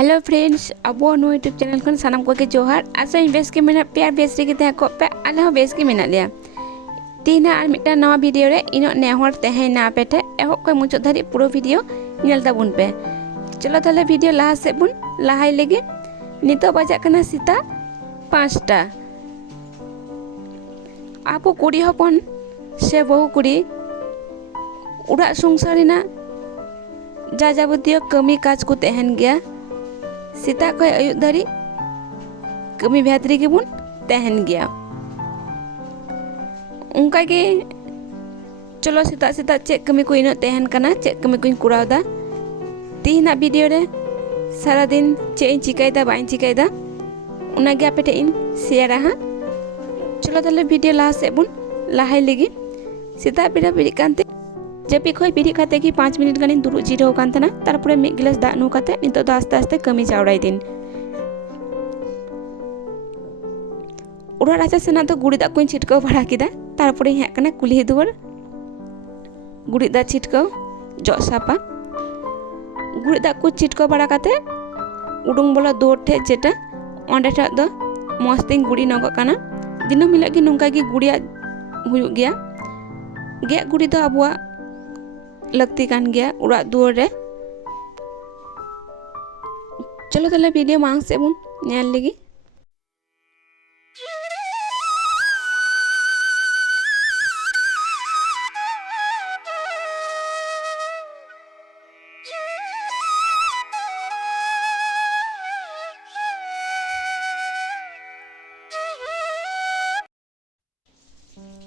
Hello friends अब no YouTube channel खन सानाम को के जोहार आशा बेस के मेना पे बेस रे के को पे आले हो बेस के मेना लिया तीना और मिटा नवा वीडियो रे इनो नेहर तेहेना पेटे एहो को मुचो धरी पूरा वीडियो नेल ताबुन पे चलो ताले वीडियो लाहा से बुन लाहाई लेगे नितो बजा कना सीता 5टा आपो कुड़ी हपन से बहु कुड़ी उड़ा संसारिना जा जाबतीय कमी काज को तहन गया सीता को अयुब धारी कमी भीतरी के बुन तहन गया उनका के चलो सीता सीता चेक कमी को इनो तहन कना चेक कमी को कुरावदा तीना वीडियो रे सारा दिन चे चिकायदा बाइन चिकायदा उना गे आपेटे इन शेयर हा चलो ताले वीडियो लाहा से बुन लाहाई लेगी सीता बेड़ा बेड़ी कांते जबी खोई बिरी खाते कि 5 मिनट गानी दुरु जिरो कान तना तारपरे मिद गिलास दा नु काते नितो दो आस्ते आस्ते कमी चावड़ाई दिन उड़ा राजा सेना तो गुड़ी दा को छिटकाव बड़ा किदा तारपरे हे कना कुली दुवर गुड़ी दा छिटकाव जो सापा गुड़ी दा को छिटकाव बड़ा काते उडुंग बोला दोर ठे जेटा ओंडे टा दो मस्तिंग गुड़ी नगो काना दिनो मिला कि नुंका की गुड़िया हुयु गया गे गुड़ी दो अबुआ लगती कान गया उड़ा दुआर रे चलो ताले वीडियो मांग से बुन नेल लेगी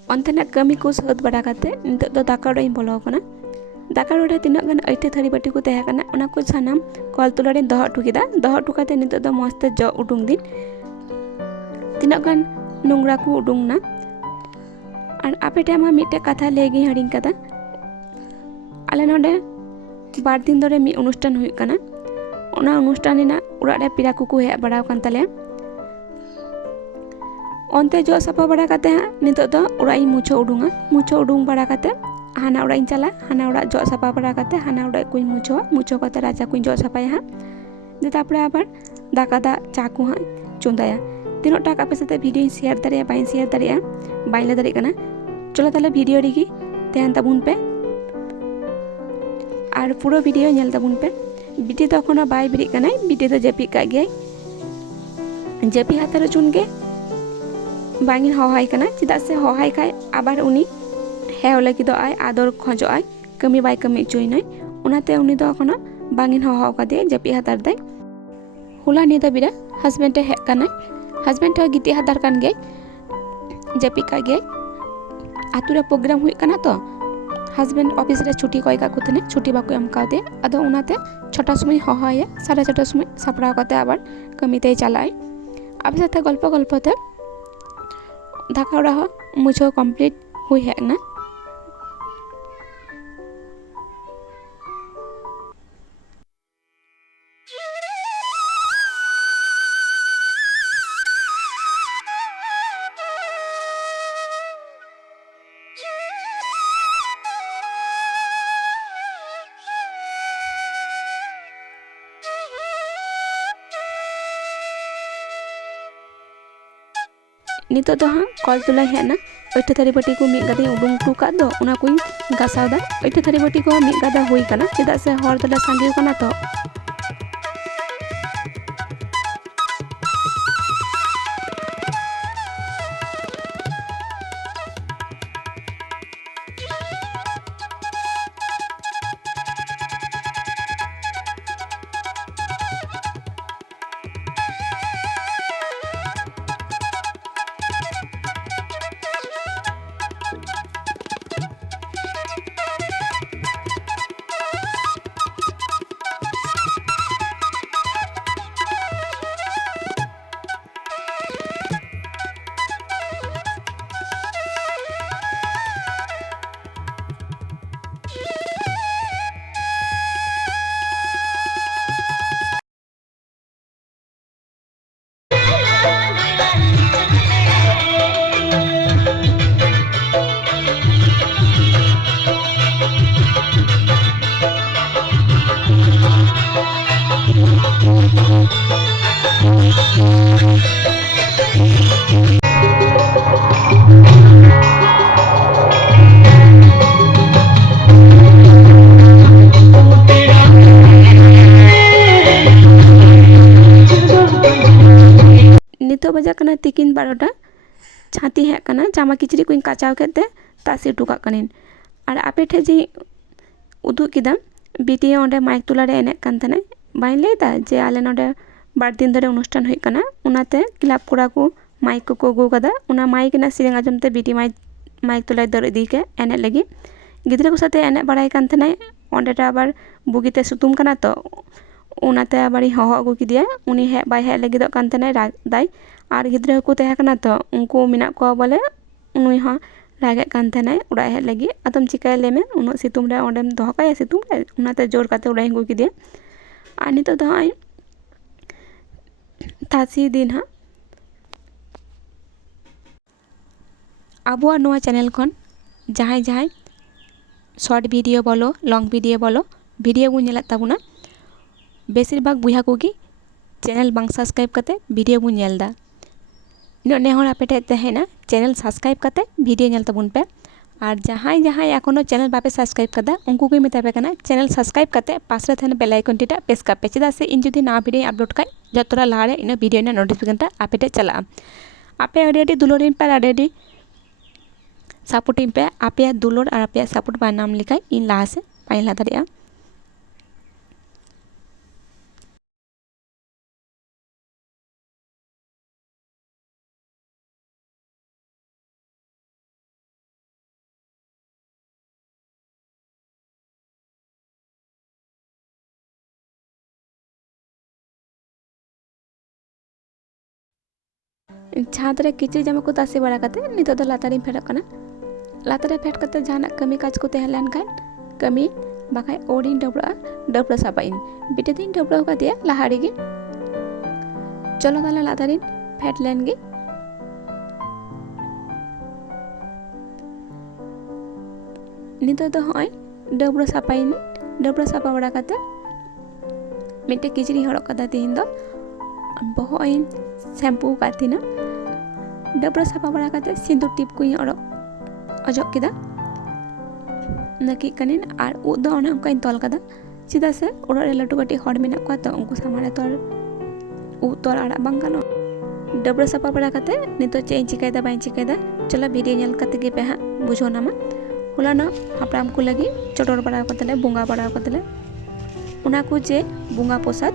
अंतना कमी को सद बड़ा काते नितो दो दाका उड़ा बोलो कना दाका रोडे तीना गन ऐठे थरी बाटी को तहे कना ओना को सानाम कल तुलारे दह टुकिदा दह टुकाते नितो द मस्त जो उडुंग दिन तीना गन नोंगरा को उडुंग ना और आपेटे मा मिटे कथा लेगी हडिंग कदा आले नोडे बार दिन धरे मी अनुष्ठान हुई कना ओना अनुष्ठान ना उड़ा रे पिरा को हे बड़ाव कान तले ओनते जो सपा बड़ा काते हा नितो द उड़ाई मुछो उडुंग बड़ा काते हाना उड़ा चला हाना उड़ा जो सपा बड़ा काते हाना उड़ा कुछ मुछो काते राजा कुछ जो सपाया हाँ दे तापरे आबार दाका दा चाकू हाँ चुंदाया तीनों टाक आपे साथे वीडियो शेयर दारिया बाइन शेयर दारिया बाइन ले दारि कना चलो ताले वीडियो रेगी तहन ताबुन पे और पूरा वीडियो नेल ताबुन पे बिटी तो एखोनो बाय बिरिग कनाय बिटी तो जपी का गयाय जपी हातारे चुनगे बांगिन हहाय कना चिदा से हहाय खाय आबार उनी हेव लगी दो आय आदर खोजो आय कमी बाय कमी चुई नय उनाते उनी दो एखोनो बांगिन हहाव कादे जपी हातार दाय हुला नि दो बिरा हस्बैंड हे कनाय हस्बैंड हो गिती हातार कान गे जपी का गे आतुरे प्रोग्राम हुई कना तो हस्बैंड ऑफिस रे छुट्टी कोय का कुतने छुट्टी बाको एम कादे अदो उनाते 6टा समय हहाय 6:30 समय सापड़ा काते आबार कमीते चलाय अब साथे गल्प गल्पते धाका उड़ा मुझो कंप्लीट हुई है ना नितो तो हाँ कल तुला हेना ऐठे थारी बाटी को मिद गादा उडुंग टू का दो उना को गासादा ऐठे थारी बाटी को मिद गादा हुई कना चिदा से हर दला सांगे कना तो 12টা छाती हेज कना जामा किचरी को काचाव केते तासी टुका कनिन और आपे ठे जे उदुग किदा बिटी ओंडे माइक तुला रे एने कान थने बाइन लेदा जे आले नोडे बार दिन धरे अनुष्ठान हुई कना उनाते क्लाब कोड़ा को माइक को गो कदा उना माइक ना सिरिंग आजमते बिटी माइक तुला दर इदी के एने लगी गिद्रा को साथे एने बड़ाई कान थने ओंडे आबार बुगिते सुतुम कना तो उनाते आबार हहो अगु किदिया उनी हे बाय हे लगी दो कान थने राग दाई और गिद्रा को तहे कना तो उनको मिना को बोले उनुई हा रागे कान थने उड़ा हे लगी अतम चिकाय लेमे उनो सितुम रे ओंडेम दोह काया सितुम रे उनाते जोर काते उड़ाई गु किदिया और नितो दो हाई तासी दिन हाँ आबुआ नोआ चैनल खन जहां जहां शॉर्ट वीडियो बोलो लॉन्ग वीडियो बोलो वीडियो को नेला ताबुना बेसिर भाग बुया कोगी चैनल बांग सब्सक्राइब करते वीडियो को नेलदा नो नेहर आपेटे तहेना चैनल सब्सक्राइब करते वीडियो नेल ताबुन पे और जहां जहां एखोनो चैनल बापे सब्सक्राइब करदा उनको को मेताबे कना चैनल सब्सक्राइब करते पास रे थेन बेल आइकन टीटा प्रेस करपे चेदा से इन जुदी नवा वीडियो अपलोड खाय जतरा लारे इन वीडियो ना नोटिफिकेशन टा आपेटे चला आपे अडी दुलोरिन पे अडी सपोर्टिंग पे आपे दुलोर और आपे सपोर्ट बा नाम लिखाय इन लाहा से पाइला दारिया छाद रे किचरी जामा को तासे बड़ा करते नितो दो लातारी फेड कना लातारे फेड करते जहाना कमी काज को तहे लेन खान कमी बाखाय ओडिन डबड़ा सापाइन बिटे दिन डबड़ा का दिया लाहाड़ी गे चलो ताला लातारी फेड लेन गे नितो दो होय डबड़ा सापा बड़ा करते मिटे किचरी हड़ो कदा तीन दो बहोइन शैम्पू कातीना डबरा सापा बड़ा करते सिंदूर टिप को अजग किदा नकी कनिन और उद दो ओने उनका तोल कदा चिदा से ओड़ा रे लटू कटी हड़ मेना को तो उनको सामारे तो उद तोल आड़ा बांग गानो डबरा सापा बड़ा करते नितो चेंज चिकायदा बाइन चिकायदा चला वीडियो नेल करते गे पे हा बुझो नामा हुलानो हापराम को लगी चटोर बड़ा करते बुंगा बड़ा करते उना को जे बुंगा प्रसाद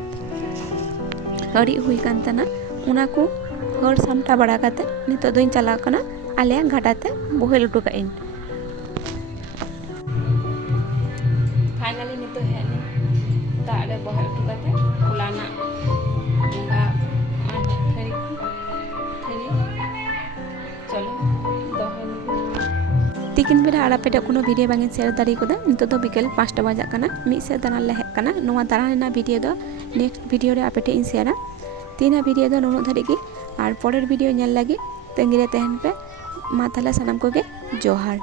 हड़ी हुई कान तना उना को हर सामटा बड़ा करते नितो दोइन चला कना आले घाटाते बोहेल उटू का इन फाइनली नितो हेनी दाड़े बोहेल उटू करते उलाना बुंगा थरी चलो दोहन तिकिन बेरा आड़ा पेटे कोनो वीडियो बांगिन शेयर दारी कोदा नितो दो बिकेल 5टा बजा कना मिद से दाना ले हेक कना नोवा दाना वीडियो दो नेक्स्ट वीडियो रे आपेटे इन शेयरा तीना वीडियो दो नुनो धरी की और परेर वीडियो नेल लगी तंगिरे तहन पे मा थाला सनाम को गे जोहार।